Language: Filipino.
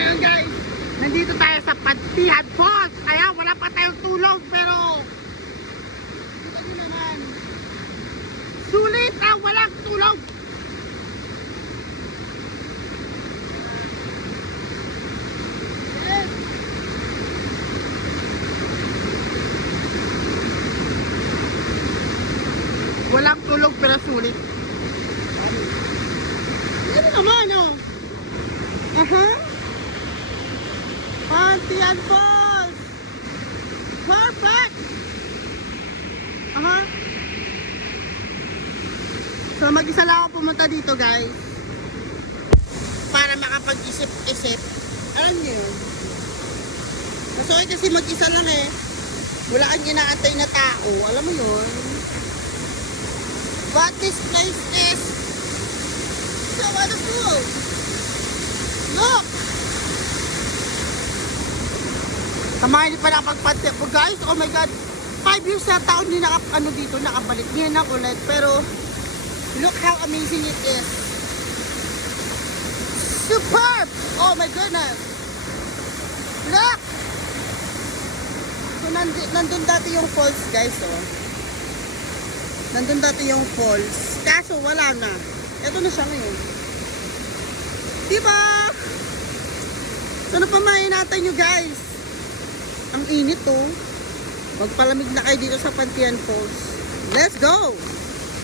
ngayon guys, nandito tayo sa Pantihan Falls. Kaya wala pa tayong tulog pero ito din naman. Sulit ang walang tulog. Yes. Walang tulog pero sulit. Ano naman oh? Pantihan Falls! Perfect! So mag-isa lang ako pumunta dito guys. Para makapag-isip-isip. Alam niyo yun? Mas okay kasi mag-isa lang eh. Wala kang inaantay na tao. Alam mo yun? But this place is so wonderful! Look! Tamahin pa nakapagpantip po guys. Oh my god. 5 years na taon din nakabalik. Hindi na ulit. Pero look how amazing it is. Superb! Oh my goodness. Look! So nandun dati yung falls guys oh. Nandun dati yung falls. Kaso wala na. Ito na siya ngayon. Diba? Sana pamahin natin nyo guys. Ang init oh. Magpalamig na kayo dito sa Pantihan Falls. Let's go!